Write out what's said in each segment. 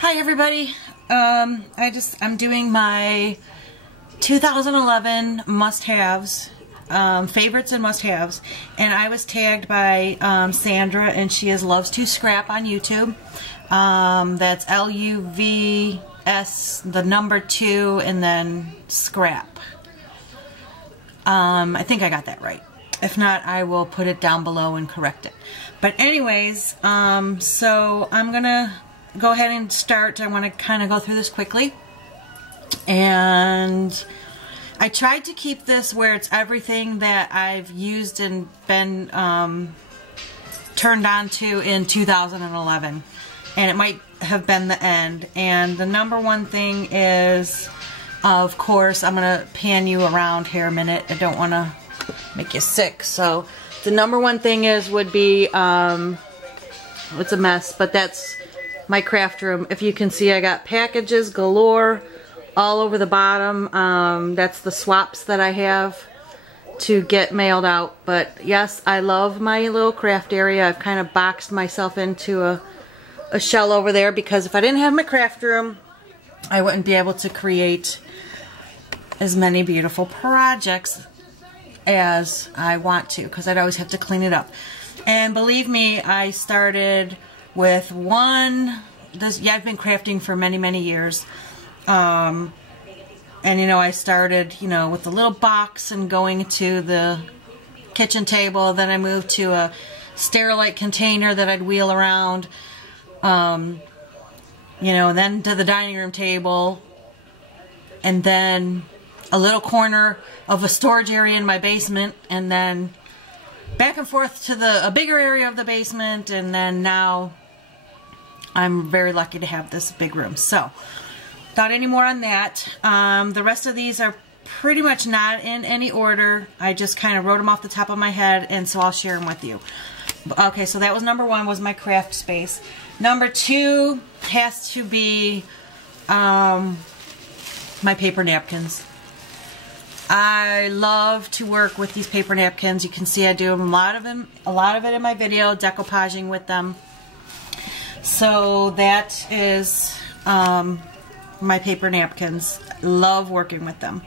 Hi everybody. I'm doing my 2011 must-haves, favorites and must-haves, and I was tagged by Sandra, and she loves to scrap on YouTube. That's LUVS, the number 2, and then scrap. I think I got that right. If not, I will put it down below and correct it. But anyways, so I'm gonna go ahead and start. I want to kind of go through this quickly. And I tried to keep this where it's everything that I've used and been turned on to in 2011. And it might have been the end. And the number one thing is, of course, I'm going to pan you around here a minute. I don't want to make you sick. So the number one thing would be, it's a mess, but that's my craft room. If you can see, I got packages galore all over the bottom. That's the swaps that I have to get mailed out. But yes, I love my little craft area. I've kind of boxed myself into a shell over there, because if I didn't have my craft room, I wouldn't be able to create as many beautiful projects as I want to, because I'd always have to clean it up. And believe me, I started with I've been crafting for many years. And you know, I started, with a little box and going to the kitchen table. Then I moved to a Sterilite container that I'd wheel around. Then to the dining room table. And then a little corner of a storage area in my basement. And then back and forth to a bigger area of the basement. And then now I'm very lucky to have this big room. So, not any more on that. The rest of these are pretty much not in any order. I just kind of wrote them off the top of my head, and so I'll share them with you. Okay, so that was number 1, was my craft space. Number 2 has to be my paper napkins. I love to work with these paper napkins. You can see I do a lot of it in my video, decoupaging with them. So that is my paper napkins. Love working with them.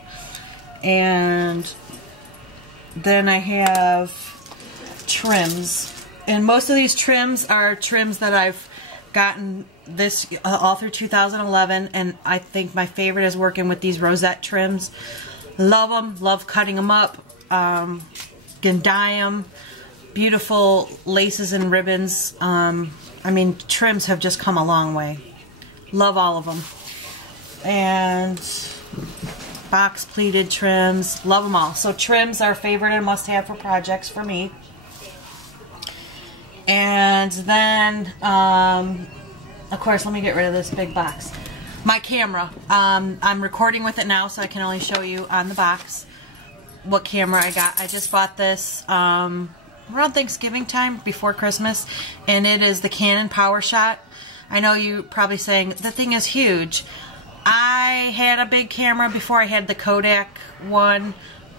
And then I have trims. And most of these trims are trims that I've gotten this all through 2011. And I think my favorite is working with these rosette trims. Love them. Love cutting them up. Can dye them. Beautiful laces and ribbons. I mean, trims have just come a long way. Love all of them. And box pleated trims. Love them all. So trims are favorite and must-have for projects for me. And then, of course, let me get rid of this big box. My camera. I'm recording with it now, so I can only show you on the box what camera I got. I just bought this around Thanksgiving time, before Christmas, and it is the Canon PowerShot. I know you're probably saying, the thing is huge. I had a big camera before I had the Kodak one.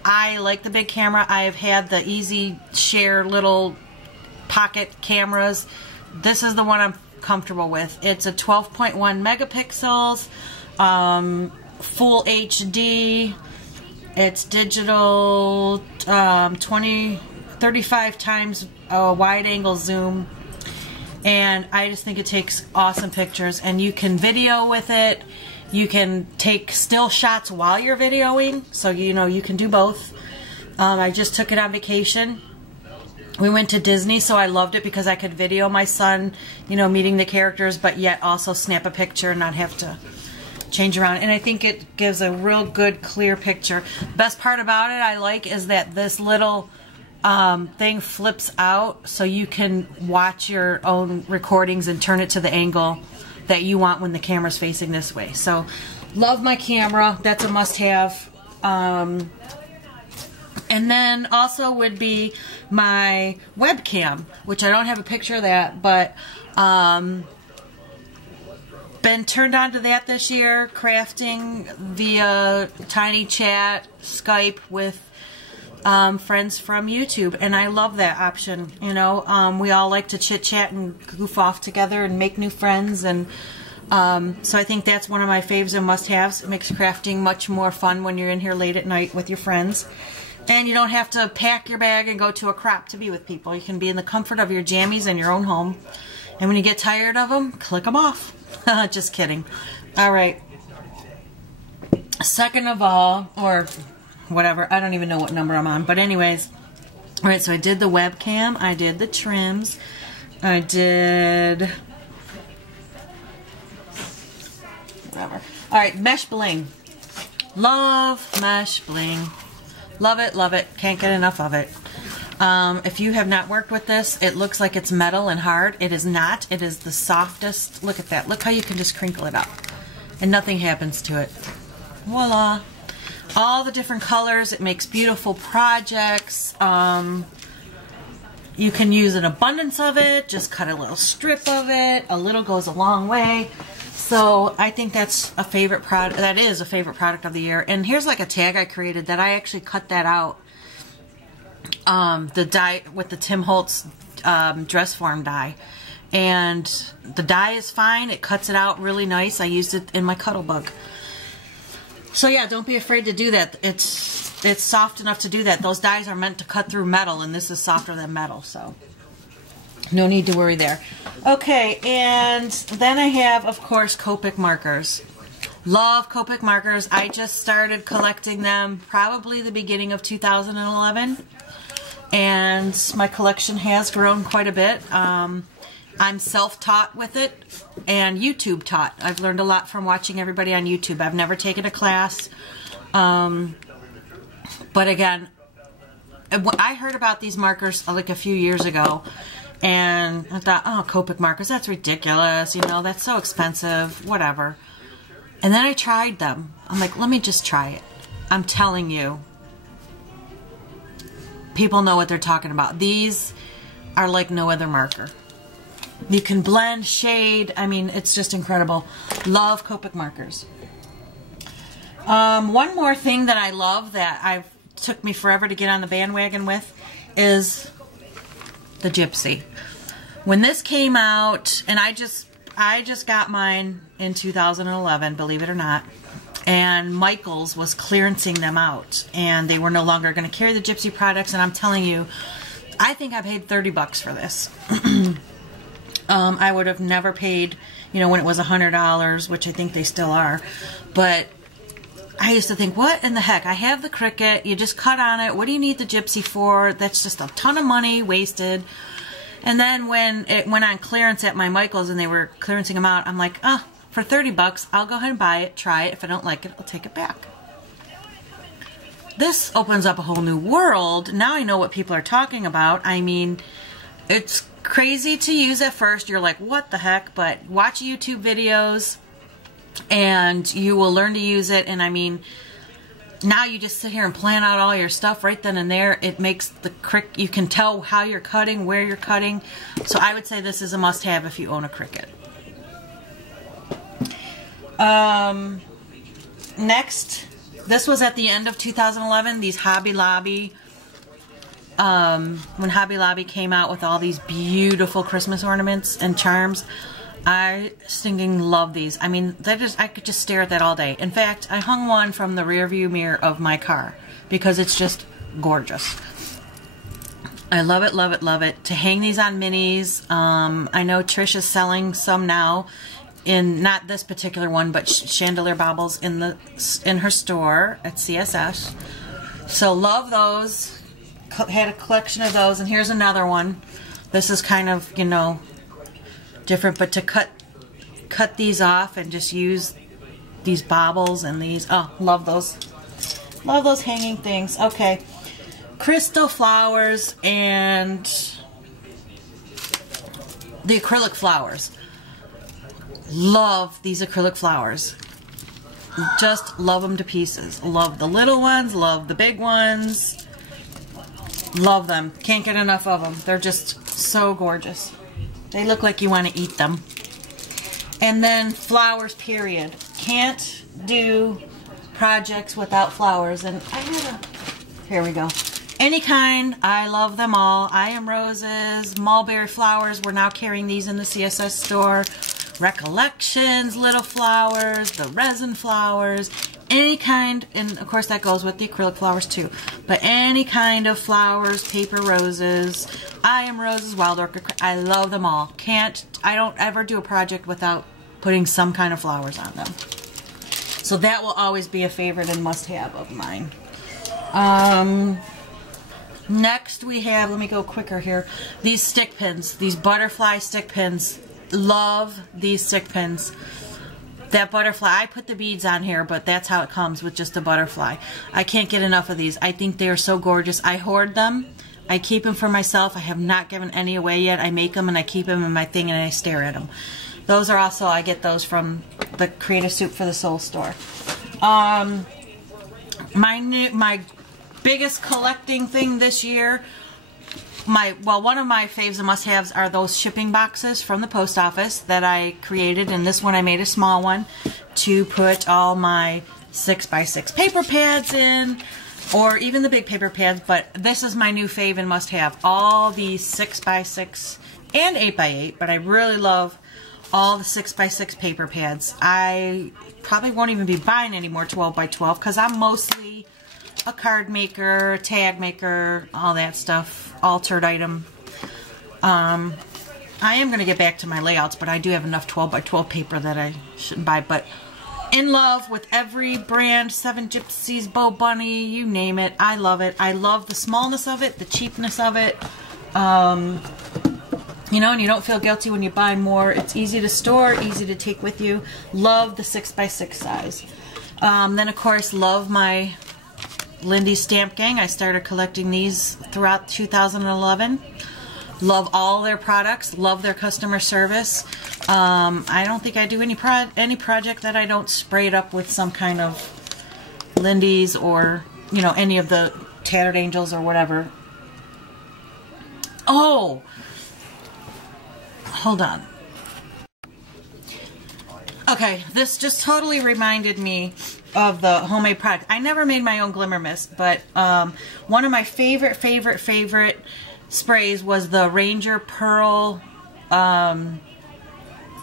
I like the big camera. I've had the easy share little pocket cameras. This is the one I'm comfortable with. It's a 12.1 megapixels, full HD. It's digital, 35 times wide angle zoom, and I just think it takes awesome pictures. And you can video with it. You can take still shots while you're videoing, so you can do both. I just took it on vacation. We went to Disney, so I loved it because I could video my son, meeting the characters, but yet also snap a picture and not have to change around. And I think it gives a real good, clear picture. The best part about it I like is that this little thing flips out, so you can watch your own recordings and turn it to the angle that you want when the camera's facing this way. So, love my camera. That's a must-have. And then also would be my webcam, which I don't have a picture of that, but been turned on to that this year, crafting via Tiny Chat, Skype with friends from YouTube, and I love that option. We all like to chit chat and goof off together and make new friends, and So I think that's one of my faves and must-haves. It makes crafting much more fun when you're in here late at night with your friends. And you don't have to pack your bag and go to a crop to be with people. You can be in the comfort of your jammies in your own home. And when you get tired of them, click them off. Just kidding. All right. Second of all, or whatever, I don't even know what number I'm on. But anyways, all right, so I did the webcam. I did the trims. I did... whatever. All right, mesh bling. Love mesh bling. Love it, love it. Can't get enough of it. If you have not worked with this, it looks like it's metal and hard. It is not. It is the softest. Look at that. Look how you can just crinkle it up. And nothing happens to it. Voila. All the different colors. It makes beautiful projects. You can use an abundance of it. Just cut a little strip of it. A little goes a long way. So I think that's a favorite product. That is a favorite product of the year. And here's like a tag I created that I actually cut that out. The dye with the Tim Holtz dress form dye. And the dye is fine. It cuts it out really nice. I used it in my Cuddle Bug. So yeah, don't be afraid to do that. It's soft enough to do that. Those dyes are meant to cut through metal, and this is softer than metal, so no need to worry there. Okay, and then I have, of course, Copic markers. Love Copic markers. I just started collecting them probably the beginning of 2011, and my collection has grown quite a bit. I'm self-taught with it and YouTube taught. I've learned a lot from watching everybody on YouTube. I've never taken a class. But again, I heard about these markers like a few years ago, and I thought, oh, Copic markers, that's ridiculous. You know, that's so expensive, whatever. And then I tried them. I'm like, let me just try it. I'm telling you, people know what they're talking about. These are like no other marker. You can blend, shade. I mean, it's just incredible. Love Copic markers. One more thing that I love that took me forever to get on the bandwagon with is the Gypsy. When this came out, and I just got mine in 2011, believe it or not, and Michaels was clearancing them out, and they were no longer going to carry the Gypsy products, and I'm telling you, I think I paid 30 bucks for this. I would have never paid, you know, when it was $100, which I think they still are, but I used to think, what in the heck? I have the Cricut, you just cut on it, what do you need the Gypsy for? That's just a ton of money wasted. And then when it went on clearance at my Michaels and they were clearancing them out, I'm like, oh, for 30 bucks, I'll go ahead and buy it, try it. If I don't like it, I'll take it back. This opens up a whole new world. Now I know what people are talking about. I mean, it's crazy to use at first. You're like, what the heck? But watch YouTube videos and you will learn to use it. And I mean, now you just sit here and plan out all your stuff right then and there. It makes the Cricut, you can tell how you're cutting, where you're cutting. So I would say this is a must-have if you own a Cricut. Next, this was at the end of 2011, these Hobby Lobby, when Hobby Lobby came out with all these beautiful Christmas ornaments and charms. I stinking love these. I mean, I could just stare at that all day. In fact, I hung one from the rear view mirror of my car because it's just gorgeous. I love it, love it, love it. To hang these on minis, I know Trish is selling some now in not this particular one, but chandelier baubles in her store at CSS. So love those. Had a collection of those, and here's another one. This is kind of, you know, different, but to cut these off and just use these baubles and these. Oh, love those. Love those hanging things. Okay. Crystal flowers and the acrylic flowers. Love these acrylic flowers. Just love them to pieces. Love the little ones, love the big ones. Love them. Can't get enough of them. They're just so gorgeous. They look like you want to eat them. And then flowers, period. Can't do projects without flowers. And I had here we go. Any kind, I love them all. I Am Roses, mulberry flowers. We're now carrying these in the CSS store. recollections, little flowers, the resin flowers, any kind, and of course that goes with the acrylic flowers too, but any kind of flowers, paper roses, I Am Roses, Wild Orchid, I love them all. I don't ever do a project without putting some kind of flowers on them. So that will always be a favorite and must-have of mine. Next we have, let me go quicker here, these stick pins, these butterfly stick pins. Love these stick pins. That butterfly, I put the beads on here, but that's how it comes with just a butterfly. I can't get enough of these. I think they are so gorgeous. I hoard them. I keep them for myself. I have not given any away yet. I make them and I keep them in my thing and I stare at them. Those are also, I get those from the Creative Soup for the Soul store. My biggest collecting thing this year, one of my faves and must-haves are those shipping boxes from the post office that I created, and this one I made a small one to put all my 6x6 paper pads in, or even the big paper pads, but this is my new fave and must-have. All these 6x6 and 8x8, but I really love all the 6x6 paper pads. I probably won't even be buying any more 12x12 because I'm mostly a card maker, tag maker, all that stuff, altered item. I am going to get back to my layouts, but I do have enough 12x12 paper that I shouldn't buy. But in love with every brand, 7 Gypsies, Bow Bunny, you name it. I love it. I love the smallness of it, the cheapness of it. You know, and you don't feel guilty when you buy more. It's easy to store, easy to take with you. Love the 6x6 size. Then, of course, love my Lindy Stamp Gang. I started collecting these throughout 2011. Love all their products. Love their customer service. I don't think I do any project that I don't spray it up with some kind of Lindy's or, you know, any of the Tattered Angels or whatever. Oh! Hold on. Okay, this just totally reminded me of the homemade product. I never made my own Glimmer Mist, but one of my favorite sprays was the Ranger Pearl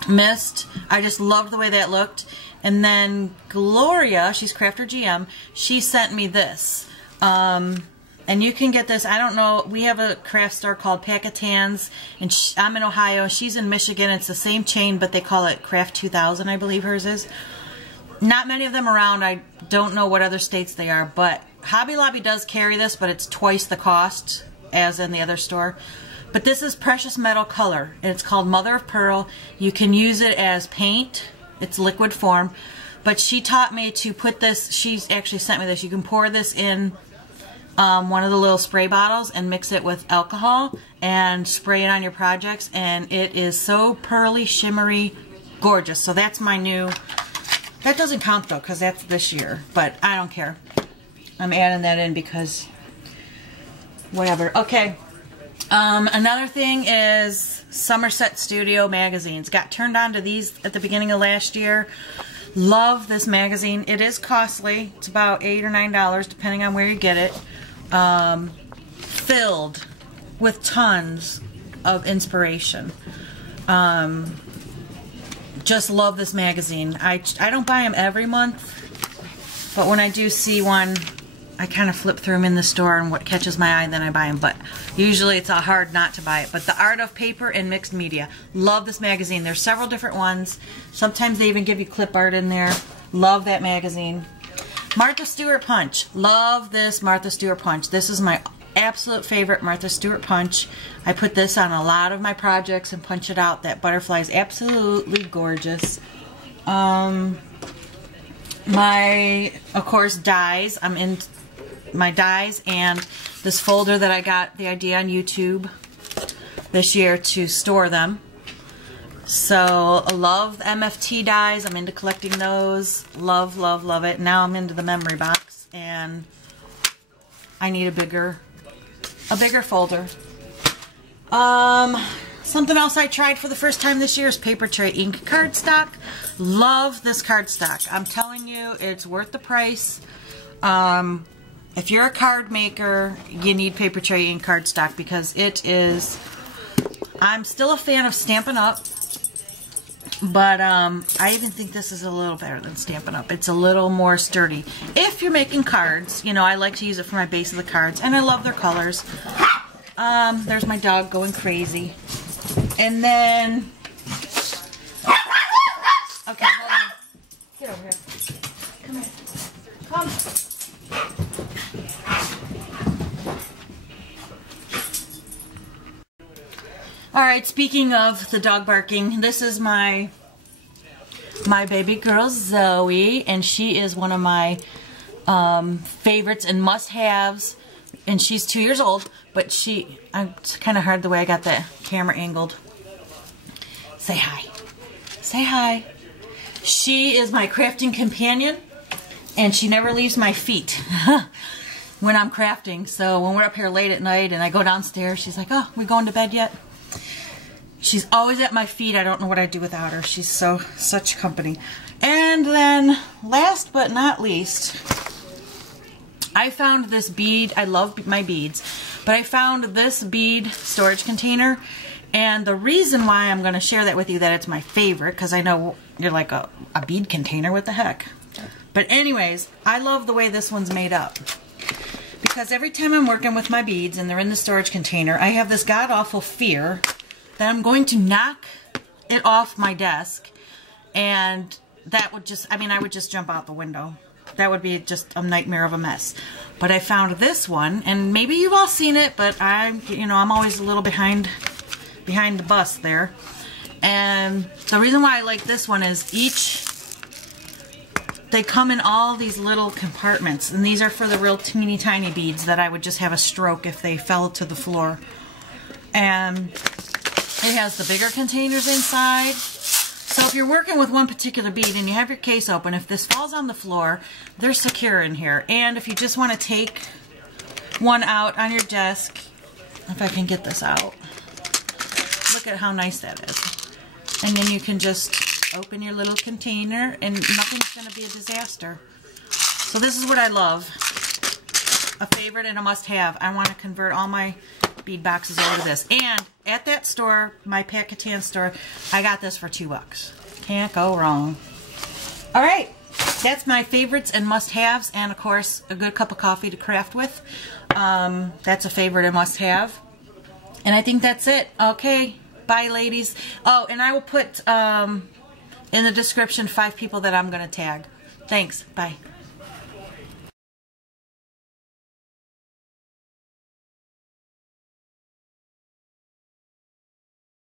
Mist. I just loved the way that looked. And then Gloria, she's Crafter GM, she sent me this. And you can get this, I don't know, we have a craft store called Packatans, and I'm in Ohio, she's in Michigan. It's the same chain, but they call it Craft 2000, I believe hers is. Not many of them around. I don't know what other states they are, but Hobby Lobby does carry this, but it's twice the cost as in the other store. But this is precious metal color, and it's called Mother of Pearl. You can use it as paint. It's liquid form. But she taught me to put this, she actually sent me this. You can pour this in one of the little spray bottles and mix it with alcohol and spray it on your projects, and it is so pearly, shimmery, gorgeous. So that's my new, that doesn't count though because that's this year, but I don't care. I'm adding that in because whatever. Okay, another thing is Somerset Studio magazines. Got turned on to these at the beginning of last year. Love this magazine. It is costly. It's about $8 or $9 depending on where you get it. Filled with tons of inspiration. Just love this magazine. I don't buy them every month, but when I do see one, I kind of flip through them in the store, and what catches my eye, then I buy them. But usually it's hard not to buy it. But The Art of Paper and Mixed Media. Love this magazine. There's several different ones. Sometimes they even give you clip art in there. Love that magazine. Martha Stewart Punch. Love this Martha Stewart Punch. This is my absolute favorite Martha Stewart Punch. I put this on a lot of my projects and punch it out. That butterfly is absolutely gorgeous. My, of course, dies. I'm in my dies and this folder that I got the idea on YouTube this year to store them. So I love the MFT dies. I'm into collecting those. Love, love, love it. Now I'm into the memory box, and I need a bigger folder. Something else I tried for the first time this year is Paper Tray ink cardstock. Love this cardstock. I'm telling you, it's worth the price. If you're a card maker, you need Paper Tray ink cardstock because it is. I'm still a fan of Stampin' Up. But I even think this is a little better than Stampin' Up. It's a little more sturdy. If you're making cards, you know, I like to use it for my base of the cards, and I love their colors. There's my dog going crazy. And then, okay, hold on. Get over here. Come here. Come. Alright, speaking of the dog barking, this is my baby girl Zoe, and she is one of my favorites and must-haves, and she's 2 years old, but it's kind of hard the way I got the camera angled. Say hi. Say hi. She is my crafting companion, and she never leaves my feet when I'm crafting. So when we're up here late at night and I go downstairs, she's like, oh, we going to bed yet? She's always at my feet. I don't know what I'd do without her. She's such company. And then, last but not least, I found this bead. I love my beads, but I found this bead storage container. And the reason why I'm going to share that with you, that it's my favorite, because I know you're like a bead container, what the heck. But anyways, I love the way this one's made up. Because every time I'm working with my beads and they're in the storage container, I have this god-awful fear that I'm going to knock it off my desk, and that would just, I mean, I would just jump out the window. That would be just a nightmare of a mess. But I found this one, and maybe you've all seen it, but I'm always a little behind the bus there. And the reason why I like this one is they come in all these little compartments, and these are for the real teeny tiny beads that I would just have a stroke if they fell to the floor. And it has the bigger containers inside. So if you're working with one particular bead and you have your case open, if this falls on the floor, they're secure in here. And if you just want to take one out on your desk, if I can get this out, look at how nice that is. And then you can just open your little container and nothing's going to be a disaster. So this is what I love. A favorite and a must-have. I want to convert all my bead boxes over to this. And at that store, my Pat Catan store, I got this for $2. Can't go wrong. Alright, that's my favorites and must-haves, and of course, a good cup of coffee to craft with. That's a favorite and must-have. And I think that's it. Okay, bye ladies. Oh, and I will put in the description 5 people that I'm going to tag. Thanks, bye.